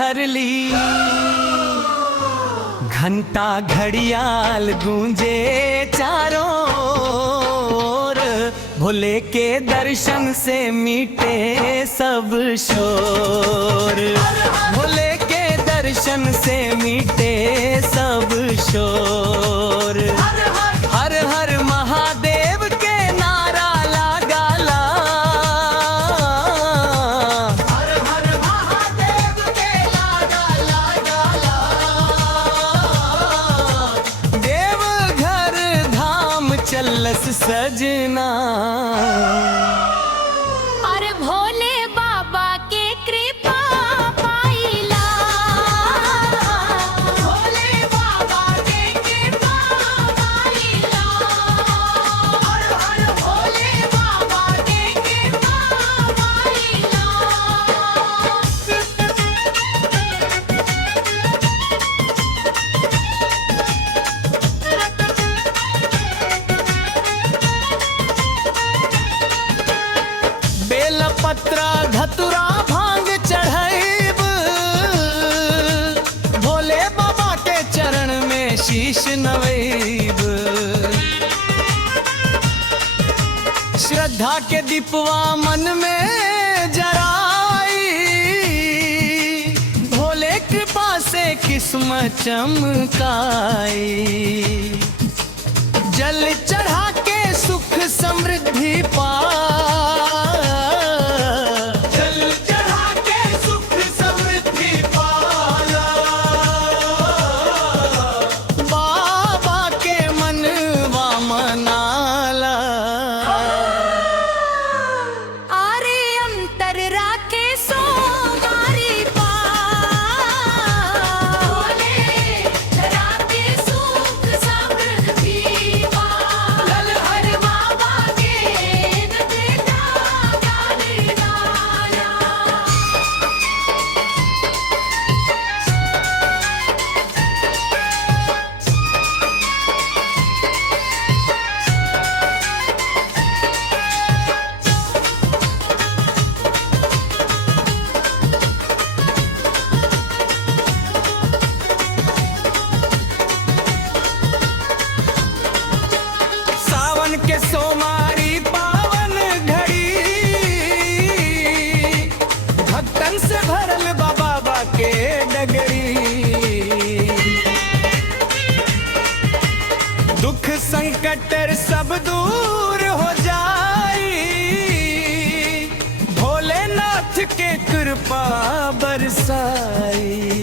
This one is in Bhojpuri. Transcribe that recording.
धर ली। घंटा घड़ियाल गूंजे चारों ओर, भोले के दर्शन से मीटे सब शोर। भोले के दर्शन से मीटे सब शोर। हर हर महादेव के नारा लगाला। हर हर महादेव के नारा लगाला। देवघर धाम चलस सजना। अरे भोले बाबा के कृपा पाइला। भोले बाबा के कृपा पाइला। हर हर भोले बाबा के कृपा पाइला। बेलपत्रा धतुरा भांग चढ़ैब, भोले बाबा के चरण में शीश नवैब। श्रद्धा के दीपवा मन में जराई, भोले कृपा से किस्मत चमकाई। जल चढ़ा के सुख समृद्धि पा। जल चढ़ा के सुख समृद्धि पाला। बाबा के मनवा मनाला। अरे अंतर राखे सो मारी पा। भोले राखे सुख समृद्धि पा। हर हर बाबा के नगरा गाना। सावन के सोमारी पावन घड़ी, भक्तन से भरल बा बाबा के डगरी। दुख संकट सब दूर हो जाई, भोलेनाथ के कृपा बरसाई।